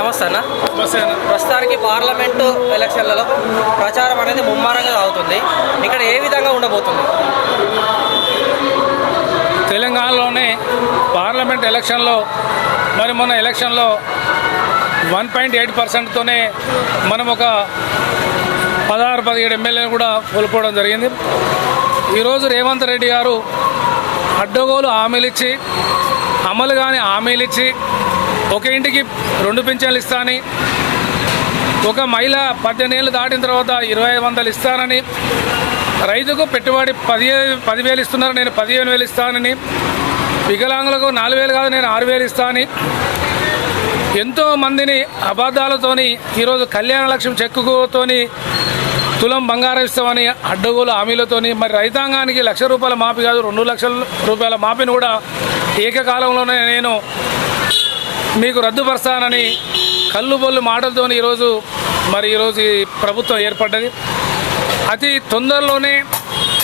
నమస్తే అన్న. ప్రస్తుతానికి పార్లమెంటు ఎలక్షన్లలో ప్రచారం అనేది ముమ్మరంగా సాగుతుంది. ఇక్కడ ఏ విధంగా ఉండబోతుంది? తెలంగాణలోనే పార్లమెంట్ ఎలక్షన్లో మొన్న ఎలక్షన్లో 1.8%తోనే మనం ఒక 16-17 ఎమ్మెల్యేలు కూడా కోల్పోవడం జరిగింది. ఈరోజు రేవంత్ రెడ్డి గారు అడ్డగోలు హామీలిచ్చి, అమలు కాని హామీలిచ్చి, ఒక ఇంటికి 2 పింఛన్లు ఇస్తానని, ఒక మహిళ 18 ఏళ్ళు దాటిన తర్వాత 2500 ఇస్తానని, రైతుకు పెట్టుబడి 10,000 ఇస్తున్నారు, నేను 15,000 ఇస్తానని, వికలాంగులకు 4,000 కాదు నేను 6,000 ఇస్తానని, ఎంతోమందిని అబద్ధాలతోని ఈరోజు కళ్యాణ లక్ష్యం చెక్కుతోని తులం బంగారం ఇస్తామని అడ్డగోలు హామీలతోని మరి రైతాంగానికి ₹1,00,000 మాఫీ కాదు ₹2,00,000 మాఫీని కూడా ఏకకాలంలోనే నేను మీకు రద్దుపరుస్తానని కల్లుబొల్లు మాటలతోని ఈరోజు ఈ ప్రభుత్వం ఏర్పడ్డది. అతి తొందరలోనే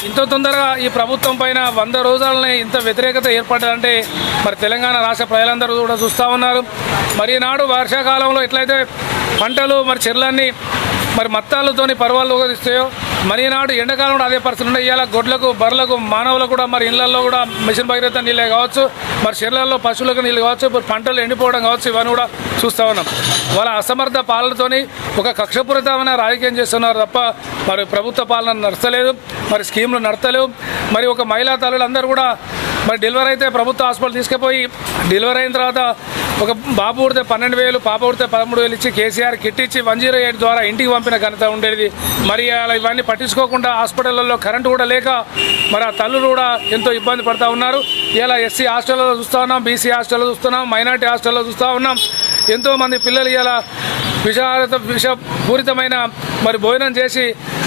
ఇంత తొందరగా ఈ ప్రభుత్వం పైన 100 రోజులనే ఇంత వ్యతిరేకత ఏర్పడ్డదంటే మరి తెలంగాణ రాష్ట్ర ప్రజలందరూ కూడా చూస్తూ ఉన్నారు. మరి ఈనాడు వర్షాకాలంలో ఎట్లయితే పంటలు మరి చెర్లన్నీ మరి మత్తాలతోని పర్వాలు ఇస్తాయో, మరి ఈనాడు ఎండాకాలంలో అదే పరిస్థితులు ఉన్నాయి. ఇవాళ గొడ్లకు, బర్రెలకు, మానవులకు కూడా మరి ఇళ్లలో కూడా మిషన్ భగీరథ నీళ్ళే కావచ్చు, మరి చెర్లలో పశువులకు నీళ్ళు కావచ్చు, పంటలు ఎండిపోవడం కావచ్చు, ఇవన్నీ కూడా చూస్తూ ఉన్నాం. వాళ్ళ అసమర్థ పాలనతోని ఒక కక్షపూరితమైన రాజకీయం చేస్తున్నారు తప్ప మరి ప్రభుత్వ పాలన నడతలేదు, మరి స్కీములు నడతలేవు. మరి ఒక మహిళా తల్లులందరూ కూడా మరి డెలివరీ అయితే ప్రభుత్వ హాస్పిటల్ తీసుకుపోయి డెలివరీ అయిన తర్వాత ఒక బాబు పుడితే 12,000, పాప పుడితే 13,000 ఇచ్చి కేసీఆర్ కిట్ ఇచ్చి 108 ద్వారా ఇంటికి పంపిన ఘనత ఉండేది. మరి ఇవన్నీ పట్టించుకోకుండా హాస్పిటల్లో కరెంటు కూడా లేక మరి ఆ తల్లులు కూడా ఎంతో ఇబ్బంది పడుతూ ఉన్నారు. ఇలా ఎస్సీ హాస్టల్లో చూస్తూ ఉన్నాం, బీసీ హాస్టల్లో చూస్తున్నాం, మైనార్టీ హాస్టల్లో చూస్తూ ఉన్నాం. ఎంతోమంది పిల్లలు ఇలా విషపూరితమైన మరి భోజనం చేసి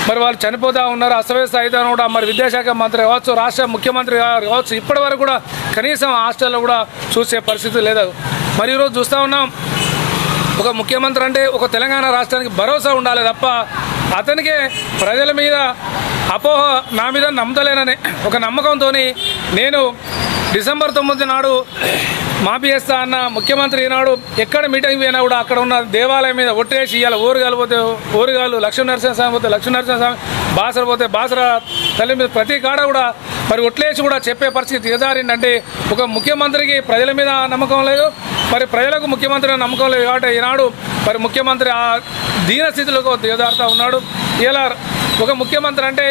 మరి వాళ్ళు చనిపోతూ ఉన్నారు. అస్తవ్యస్త అయితే కూడా మరి విద్యాశాఖ మంత్రి కావచ్చు, రాష్ట్ర ముఖ్యమంత్రి కావచ్చు, ఇప్పటి వరకు కూడా కనీసం హాస్టల్లో కూడా చూసే పరిస్థితి లేదు. మరి ఈరోజు చూస్తూ ఉన్నాం, ఒక ముఖ్యమంత్రి అంటే ఒక తెలంగాణ రాష్ట్రానికి భరోసా ఉండాలి తప్ప అతనికే ప్రజల మీద అపోహ, నా మీద నమ్మతలేనని ఒక నమ్మకంతో నేను డిసెంబర్ 9 నాడు మాఫీ చేస్తా అన్న ముఖ్యమంత్రి ఈనాడు ఎక్కడ మీటింగ్ పోయినా కూడా అక్కడ ఉన్న దేవాలయం మీద ఒట్టేసి ఇవాళ ఓరుగాలు పోతే ఓరుగాలు, లక్ష్మీనరసింహస్వామి పోతే లక్ష్మీనరసింహస్వామి, బాసర పోతే బాసర తల్లి మీద ప్రతి కాడ కూడా మరి ఒట్లేసి కూడా చెప్పే పరిస్థితి ఎదారిందంటే ఒక ముఖ్యమంత్రికి ప్రజల మీద నమ్మకం లేదు, మరి ప్రజలకు ముఖ్యమంత్రి నమ్మకం లేదు. కాబట్టి ఈనాడు మరి ముఖ్యమంత్రి ఆ దీన స్థితిలోకి దిగజారుతూ ఉన్నాడు. ఇలా ఒక ముఖ్యమంత్రి అంటే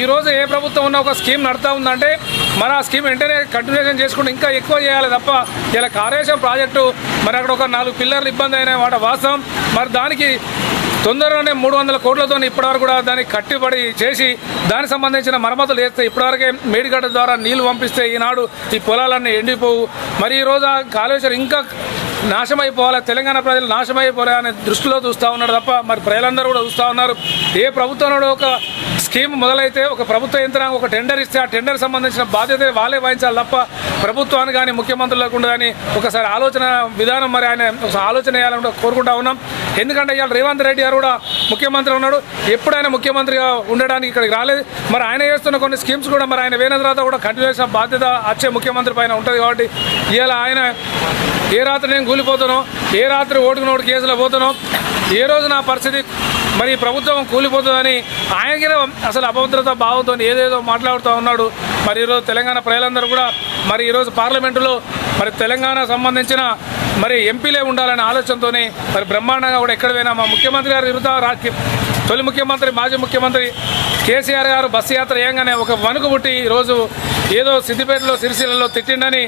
ఈరోజు ఏ ప్రభుత్వం ఉన్న ఒక స్కీమ్ నడుతూ ఉందంటే మరి ఆ స్కీమ్ వెంటనే కంటిన్యూషన్ చేసుకుంటూ ఇంకా ఎక్కువ చేయాలి తప్ప ఇలా కాళేశ్వరం ప్రాజెక్టు మరి అక్కడ ఒక 4 పిల్లర్లు ఇబ్బంది అయిన వాటి వాస్తవం. మరి దానికి తొందరలోనే 300 కోట్లతో ఇప్పటివరకు కూడా దానికి కట్టుబడి చేసి దానికి సంబంధించిన మరమ్మతులు చేస్తే ఇప్పటివరకే మేడిగడ్డ ద్వారా నీళ్లు పంపిస్తే ఈనాడు ఈ పొలాలన్నీ ఎండిపోవు. మరి ఈరోజు ఆ కాళేశ్వరం ఇంకా నాశమైపోవాలి, తెలంగాణ ప్రజలు నాశమైపోవాలి అనే దృష్టిలో చూస్తూ ఉన్నాడు తప్ప మరి ప్రజలందరూ కూడా చూస్తూ ఉన్నారు. ఏ ప్రభుత్వంలో ఒక స్కీమ్ మొదలైతే ఒక ప్రభుత్వ యంత్రాంగం ఒక టెండర్ ఇస్తే ఆ టెండర్ సంబంధించిన బాధ్యత వాళ్ళే వహించాలి తప్ప ప్రభుత్వాన్ని కానీ ముఖ్యమంత్రులకు కానీ ఒకసారి ఆలోచన విధానం మరి ఆయన ఆలోచన చేయాలని కోరుకుంటా ఉన్నాం. ఎందుకంటే ఇవాళ రేవంత్ రెడ్డి గారు కూడా ముఖ్యమంత్రి ఉన్నాడు, ఎప్పుడైనా ముఖ్యమంత్రిగా ఉండడానికి ఇక్కడికి రాలేదు. మరి ఆయన చేస్తున్న కొన్ని స్కీమ్స్ కూడా మరి ఆయన వేసిన తర్వాత కూడా కంటిన్యూ చేసిన బాధ్యత వచ్చే ముఖ్యమంత్రి పైన ఉంటుంది. కాబట్టి ఇవాళ ఆయన ఏ రాత్రి నేను కూలిపోతానో, ఏ రాత్రి ఓటుకు నోటు కేసులో పోతానో, ఏ రోజు నా పరిస్థితి మరి ప్రభుత్వం కూలిపోతుందని ఆయనకి అసలు అభద్రత భావంతో ఏదేదో మాట్లాడుతూ ఉన్నాడు. మరి ఈరోజు తెలంగాణ ప్రజలందరూ కూడా మరి ఈరోజు పార్లమెంటులో మరి తెలంగాణ సంబంధించిన మరి ఎంపీలే ఉండాలనే ఆలోచనతోనే మరి బ్రహ్మాండంగా కూడా ఎక్కడ పోయినా మా ముఖ్యమంత్రి గారు ఇరుతా తొలి ముఖ్యమంత్రి మాజీ ముఖ్యమంత్రి కేసీఆర్ గారు బస్సు యాత్ర వేయంగానే ఒక వణుకు పుట్టి ఈరోజు ఏదో సిద్దిపేటలో సిరిసిల్లలో తిట్టిండని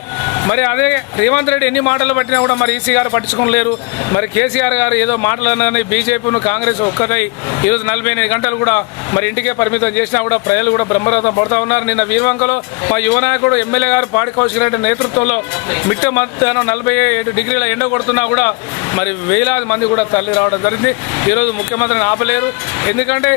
మరి అదే రేవంత్ రెడ్డి ఎన్ని మాటలు పట్టినా కూడా మరి ఈసీ గారు పట్టించుకోలేరు. మరి కేసీఆర్ గారు ఏదో మాటలనని బీజేపీను కాంగ్రెస్ ఒక్కటై ఈరోజు 48 గంటలు కూడా మరి ఇంటికే పరిమితం చేసినా కూడా ప్రజలు కూడా బ్రహ్మరథం పడుతూ ఉన్నారు. నిన్న వీరవంకలో మా యువ నాయకుడు ఎమ్మెల్యే గారు పాడి కౌశిక్ రెడ్డి నేతృత్వంలో మిట్ట మధ్యాహ్నం 47 డిగ్రీల ఎండ కొడుతున్నా కూడా మరి వేలాది మంది కూడా తల్లి రావడం జరిగింది. ఈరోజు ముఖ్యమంత్రిని ఆపలేరు. ఎందుకంటే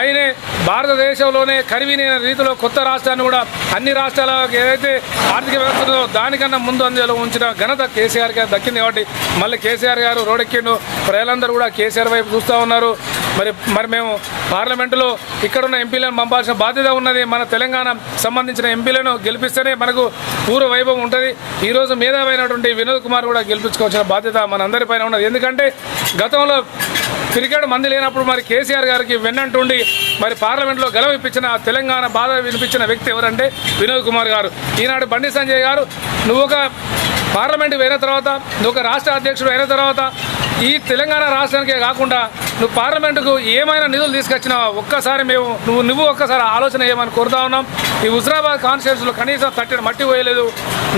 ఆయనే భారతదేశంలోనే కరివిన రీతిలో కొత్త రాష్ట్రాన్ని కూడా అన్ని రాష్ట్రాలకు ఏదైతే ఆర్థిక వ్యవస్థలో దానికన్నా ముందు అందులో ఉంచిన ఘనత కేసీఆర్ గారు దక్కింది. కాబట్టి మళ్ళీ కేసీఆర్ గారు రోడెక్కిండు. ప్రజలందరూ కూడా కేసీఆర్ వైపు చూస్తూ ఉన్నారు. మరి మేము పార్లమెంటులో ఇక్కడున్న ఎంపీలను పంపాల్సిన బాధ్యత ఉన్నది. మన తెలంగాణ సంబంధించిన ఎంపీలను గెలిపిస్తేనే మనకు పూర్వ వైభవం ఉంటుంది. ఈరోజు మేధావైనటువంటి వినోద్ కుమార్ కూడా గెలిపించుకోవాల్సిన బాధ్యత మనందరిపైన ఉన్నది. ఎందుకంటే గతంలో క్రికెట్ మంది లేనప్పుడు మరి కేసీఆర్ గారికి వెన్నంటుండి మరి పార్లమెంట్లో గెలవిపించిన తెలంగాణ బాధ వినిపించిన వ్యక్తి ఎవరంటే వినోద్ కుమార్ గారు. ఈనాడు బండి సంజయ్ గారు నువ్వు ఒక పార్లమెంట్ అయిన తర్వాత నువ్వు ఒక రాష్ట్ర అధ్యక్షుడు అయిన తర్వాత ఈ తెలంగాణ రాష్ట్రానికే కాకుండా నువ్వు పార్లమెంటుకు ఏమైనా నిధులు తీసుకొచ్చినావా ఒక్కసారి నువ్వు ఒక్కసారి ఆలోచన చేయమని కోరుతా ఉన్నాం. ఈ హుజరాబాద్ కాన్స్టిట్యూన్సీలో కనీసం తట్టిన మట్టి పోయలేదు.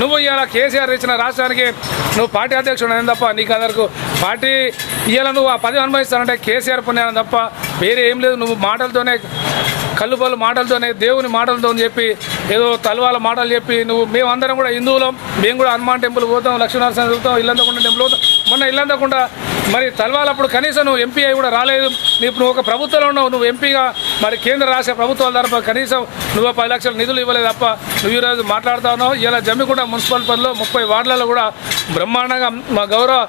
నువ్వు ఇవాళ కేసీఆర్ ఇచ్చిన రాష్ట్రానికి నువ్వు పార్టీ అధ్యక్షుడు అయిన తప్ప నీకు అదరకు పార్టీ ఇవాళ నువ్వు ఆ పదవి అనుభవిస్తానంటే కేసీఆర్ పుణ్యాన్ని తప్ప వేరే ఏం లేదు. నువ్వు మాటలతోనే కల్లుబల్లు మాటలతోనే దేవుని మాటలతో చెప్పి ఏదో తలవాల మాటలు చెప్పి మేమందరం కూడా హిందువులం, మేము కూడా హనుమాన్ టెంపుల్ పోతాం, లక్ష్మీనరసింహ చదువుతాం, ఇల్లంతకుండా టెంపుల్ పోతాం. మొన్న ఇల్లంతకుండా మరి తలవాలప్పుడు కనీసం నువ్వు ఎంపీ అయి కూడా రాలేదు. నువ్వు ఒక ప్రభుత్వంలో ఉన్నావు, నువ్వు ఎంపీగా మరి కేంద్ర రాష్ట్ర ప్రభుత్వాల తరఫున కనీసం నువ్వు 10 లక్షల నిధులు ఇవ్వలేదు తప్ప నువ్వు ఈరోజు మాట్లాడుతా ఉన్నావు. ఇలా జమ్మికుంట మున్సిపల్ పరిధిలో 30 వార్డులలో కూడా బ్రహ్మాండంగా మా గౌరవ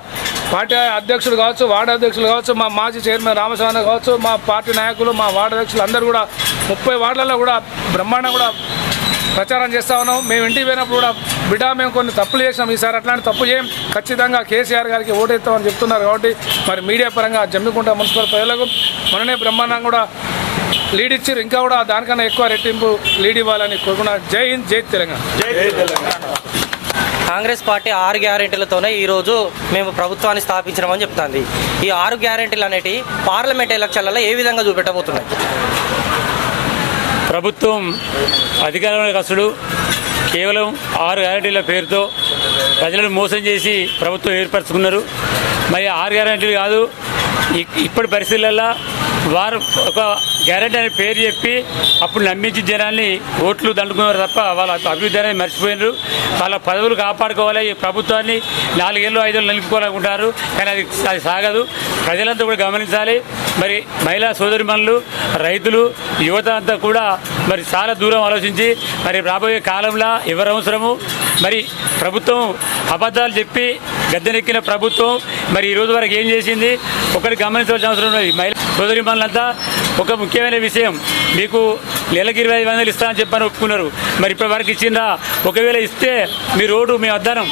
పార్టీ అధ్యక్షుడు కావచ్చు, వార్డు అధ్యక్షులు కావచ్చు, మా మాజీ చైర్మన్ రామచంద్ర కావచ్చు, మా పార్టీ నాయకులు, మా వార్డు అధ్యక్షులు అందరూ కూడా 30 వార్డులలో కూడా బ్రహ్మాండంగా కూడా ప్రచారం చేస్తూ ఉన్నాం. మేము ఇంటికి పోయినప్పుడు కూడా బిడ్డ మేము కొన్ని తప్పులు చేసినాం, ఈసారి అట్లాంటి తప్పు చేయం, ఖచ్చితంగా కేసీఆర్ గారికి ఓటేస్తామని చెప్తున్నారు. కాబట్టి మరి మీడియా పరంగా జమ్మికుంట మున్సిపల్ ప్రజలకు మననే బ్రహ్మాండంగా కూడా లీడ్ ఇచ్చారు. ఇంకా కూడా దానికన్నా ఎక్కువ రెట్టింపు లీడ్ ఇవ్వాలని కోరుకున్నా. జై హింద్, జై తెలంగాణ. కాంగ్రెస్ పార్టీ 6 గ్యారెంటీలతోనే ఈరోజు మేము ప్రభుత్వాన్ని స్థాపించినామని చెప్తుంది. ఈ 6 గ్యారెంటీలు అనేవి పార్లమెంట్ ఎలక్షన్లలో ఏ విధంగా చూపెట్టబోతున్నాయి? ప్రభుత్వం అధికారంలోకి అసలు కేవలం 6 గ్యారెంటీల పేరుతో ప్రజలను మోసం చేసి ప్రభుత్వం ఏర్పరచుకున్నారు. మరి 6 గ్యారెంటీలు కాదు, ఇప్పటి పరిస్థితులలో వారు ఒక గ్యారెంటీ అనే పేరు చెప్పి అప్పుడు నమ్మించి జనాన్ని ఓట్లు దండుకున్నారు తప్ప వాళ్ళ అభివృద్ధి అనేది మర్చిపోయినారు. వాళ్ళ పదవులు కాపాడుకోవాలి, ఈ ప్రభుత్వాన్ని 4 ఏళ్ళు 5 ఏళ్ళు నిలుపుకోవాలనుకుంటారు. కానీ అది సాగదు. ప్రజలంతా కూడా గమనించాలి. మరి మహిళా సోదరిమణులు, రైతులు, యువత అంతా కూడా మరి చాలా దూరం ఆలోచించి మరి రాబోయే కాలంలో ఎవరు అవసరము, మరి ప్రభుత్వం అబద్ధాలు చెప్పి గద్దెనెక్కిన ప్రభుత్వం మరి ఈ రోజు వరకు ఏం చేసింది ఒకటి గమనించవలసిన అవసరం ఉన్నది. మహిళా సోదరిమణులంతా ఒక ముఖ్యమైన విషయం, మీకు నెలకు 25,000 ఇస్తామని చెప్పని ఒప్పుకున్నారు. మరి ఇప్పటి వరకు ఇచ్చిందా? ఒకవేళ ఇస్తే మీ రోడ్డు మీ వద్దనం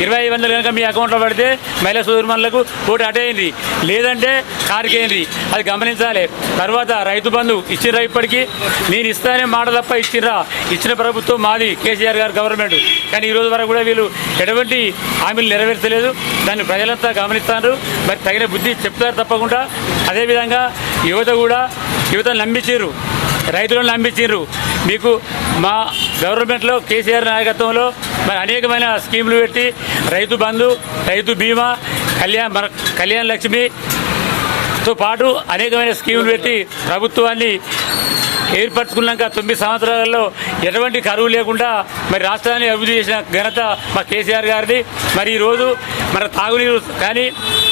25,000 కనుక మీ అకౌంట్లో పడితే మహిళా సోదరిమణులకు ఓటు అటేయండి, లేదంటే కారుకేయండి. అది గమనించాలి. తర్వాత రైతు బంధు ఇచ్చిర్రా? ఇప్పటికీ నేను ఇస్తానే మాట తప్ప ఇచ్చిన ప్రభుత్వం మాది, కేసీఆర్ గారు గవర్నమెంట్. కానీ ఈ రోజు వరకు కూడా వీళ్ళు ఎటువంటి హామీలు నెరవేర్చలేదు. దాన్ని ప్రజలంతా గమనిస్తారు. మరి తగిన బుద్ధి చెప్తారు తప్పకుండా. అదేవిధంగా యువతను నమ్మించారు, రైతులను నమ్మించారు. మీకు మా గవర్నమెంట్లో కేసీఆర్ నాయకత్వంలో మరి అనేకమైన స్కీములు పెట్టి రైతు బంధు, రైతు బీమా, కళ్యాణ లక్ష్మితో పాటు అనేకమైన స్కీములు పెట్టి ప్రభుత్వాన్ని ఏర్పరచుకున్నాక 9 సంవత్సరాలలో ఎటువంటి కరువు లేకుండా మరి రాష్ట్రాన్ని అభివృద్ధి చేసిన ఘనత మా కేసీఆర్ గారిది. మరి ఈరోజు మన తాగునీరు కానీ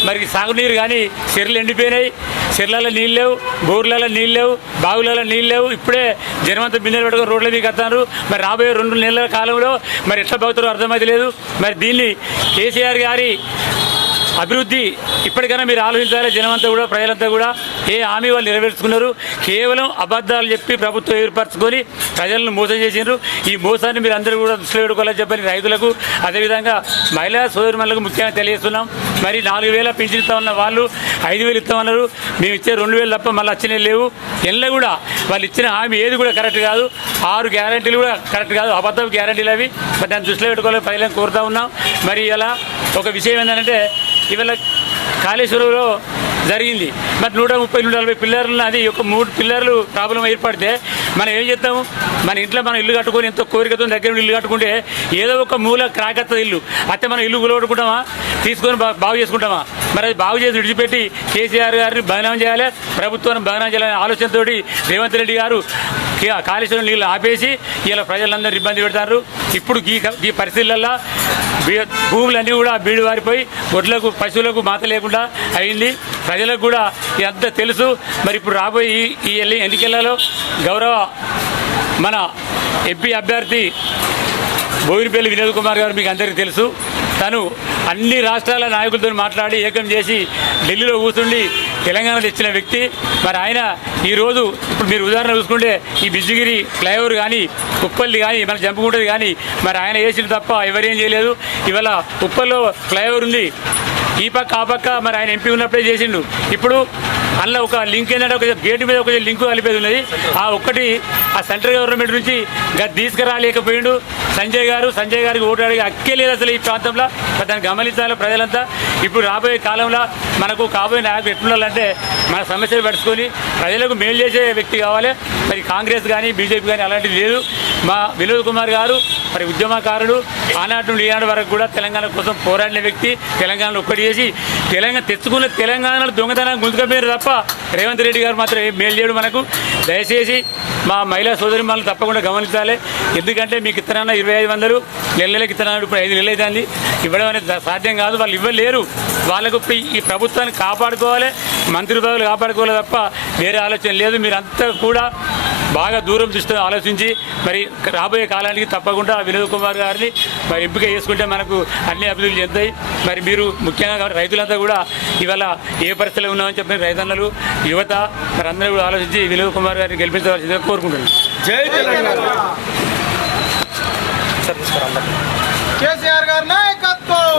మరి సాగునీరు కానీ చెర్లు ఎండిపోయినాయి, చెర్లలో నీళ్ళు లేవు, బోర్లలో నీళ్ళు లేవు, బావులలో నీళ్ళు లేవు. ఇప్పుడే జనమంతా బిందెలు పెట్టుకుని రోడ్ల మీద కడతారు. మరి రాబోయే 2 నెలల కాలంలో మరి ఎట్లా పోతారో అర్థమైతే లేదు. మరి దీన్ని కేసీఆర్ గారి అభివృద్ధి ఇప్పటికైనా మీరు ఆలోచించాలి. జనమంతా కూడా, ప్రజలంతా కూడా ఏ హామీ వాళ్ళు నెరవేర్చుకున్నారు? కేవలం అబద్ధాలు చెప్పి ప్రభుత్వం ఏర్పరచుకొని ప్రజలను మోసం చేసినారు. ఈ మోసాన్ని మీరు అందరూ కూడా దృష్టిలో పెట్టుకోవాలని చెప్పని రైతులకు, అదేవిధంగా మహిళా సోదరులకు ముఖ్యంగా తెలియజేస్తున్నాం. మరి 4,000 పింఛన్ ఇస్తామన్న వాళ్ళు 5,000 ఇస్తామన్నారు. మేము ఇచ్చే 2,000 తప్ప మళ్ళీ వచ్చినవి లేవు. ఎల్ల కూడా వాళ్ళు ఇచ్చిన హామీ ఏది కూడా కరెక్ట్ కాదు. 6 గ్యారెంటీలు కూడా కరెక్ట్ కాదు, అబద్ధం గ్యారెంటీలు అవి. మరి దాన్ని దృష్టిలో పెట్టుకోవాలని ప్రజలను కోరుతా ఉన్నాం. మరి ఇలా ఒక విషయం ఏంటంటే ఇవాళ కాళేశ్వరంలో జరిగింది. మరి 130-140 పిల్లర్లు, అది ఒక 3 పిల్లర్లు ప్రాబ్లం ఏర్పడితే మనం ఏం చేస్తాము? మన ఇంట్లో మనం ఇల్లు కట్టుకొని ఎంతో కోరికతో దగ్గర ఇల్లు కట్టుకుంటే ఏదో ఒక మూల క్రాకత్త ఇల్లు అయితే మనం ఇల్లు కూలగొట్టుకుంటామా? తీసుకొని బాగు చేసుకుంటామా? మరి అది బాగు చేసి విడిచిపెట్టి కేసీఆర్ గారిని బదనాం చేయాలి, ప్రభుత్వాన్ని బదనాం చేయాలనే ఆలోచనతోటి రేవంత్ రెడ్డి గారు కాళేశ్వరం నీళ్ళు ఆపేసి ఇలా ప్రజలందరూ ఇబ్బంది పెడతారు. ఇప్పుడు ఈ పరిస్థితులలో భూములన్నీ కూడా బీడు వారిపోయి ఒడ్లకు, పశువులకు మాత లేకుండా అయింది. ప్రజలకు కూడా ఎంత తెలుసు. మరి ఇప్పుడు రాబోయే ఈ ఎన్నికలలో గౌరవ మన ఎంపీ అభ్యర్థి బోయినపల్లి వినోద్ కుమార్ గారు మీకు అందరికీ తెలుసు. తను అన్ని రాష్ట్రాల నాయకులతో మాట్లాడి ఏకం చేసి ఢిల్లీలో కూర్చుండి తెలంగాణ తెచ్చిన వ్యక్తి. మరి ఆయన ఈరోజు ఇప్పుడు మీరు ఉదాహరణ చూసుకుంటే ఈ బిజ్జిగిరి ఫ్లైఓవర్ కానీ ఉప్పల్లి కానీ మన జంపుకుంటుంది కానీ మరి ఆయన వేసిన తప్ప ఎవరేం చేయలేదు. ఇవాళ ఉప్పల్లో ఫ్లైఓవర్ ఉంది, ఈ పక్క ఆ పక్క మరి ఆయన ఎంపీ ఉన్నప్పుడే చేసిండు. ఇప్పుడు అందులో ఒక లింక్ ఏంటంటే ఒక గేటు మీద ఒక లింకు కలిపేది ఉన్నది. ఆ ఒక్కటి ఆ సెంట్రల్ గవర్నమెంట్ నుంచి తీసుకురాలేకపోయిండు సంజయ్ గారికి ఓటు అడిగి హక్కే లేదు అసలు ఈ ప్రాంతంలో. దాన్ని గమనించాలి ప్రజలంతా. ఇప్పుడు రాబోయే కాలంలో మనకు కాబోయే నాయకులు ఎట్లుండాలంటే మన సమస్యలు పడుచుకొని ప్రజలకు మేలు చేసే వ్యక్తి కావాలి. మరి కాంగ్రెస్ కానీ బీజేపీ కానీ అలాంటిది లేదు. మా వినోద్ కుమార్ గారు మరి ఉద్యమకారుడు, ఆనాటి నుండి ఈనాటి వరకు కూడా తెలంగాణ కోసం పోరాడిన వ్యక్తి. తెలంగాణలో ఒక్కటి చేసి తెచ్చుకున్న తెలంగాణలో దొంగతనం గుంజుకపోయారు తప్ప రేవంత్ రెడ్డి గారు మాత్రం ఏం మేలు చేయడు మనకు. దయచేసి మా మహిళా సోదరి మనల్ని తప్పకుండా గమనించాలి. ఎందుకంటే మీకు ఇత్తనాన్న 2500 నెలలకి ఇత్తనాడు, ఇప్పుడు 5 నెలలు అవుతుంది. ఇవ్వడం అనేది సాధ్యం కాదు. వాళ్ళు ఇవ్వలేరు. వాళ్ళకు ఈ ప్రభుత్వాన్ని కాపాడుకోవాలి, మంత్రి పదవులు కాపాడుకోవాలి తప్ప వేరే ఆలోచన లేదు. మీరంతా కూడా బాగా దూరం దృష్టి ఆలోచించి మరి రాబోయే కాలానికి తప్పకుండా వినోద్ కుమార్ గారిని మరి ఎంపిక చేసుకుంటే మనకు అన్ని అభివృద్ధులు చెందుతాయి. మరి మీరు ముఖ్యంగా రైతులంతా కూడా ఇవాళ ఏ పరిస్థితిలో ఉన్నామని చెప్పిన రైతన్నలు, యువత మరి అందరూ కూడా ఆలోచించి వినోద్ కుమార్ గారిని గెలిపించవలసిందిగా కోరుకుంటున్నాను. జై తెలంగాణ. కేసీఆర్ గారి నాయకత్వం.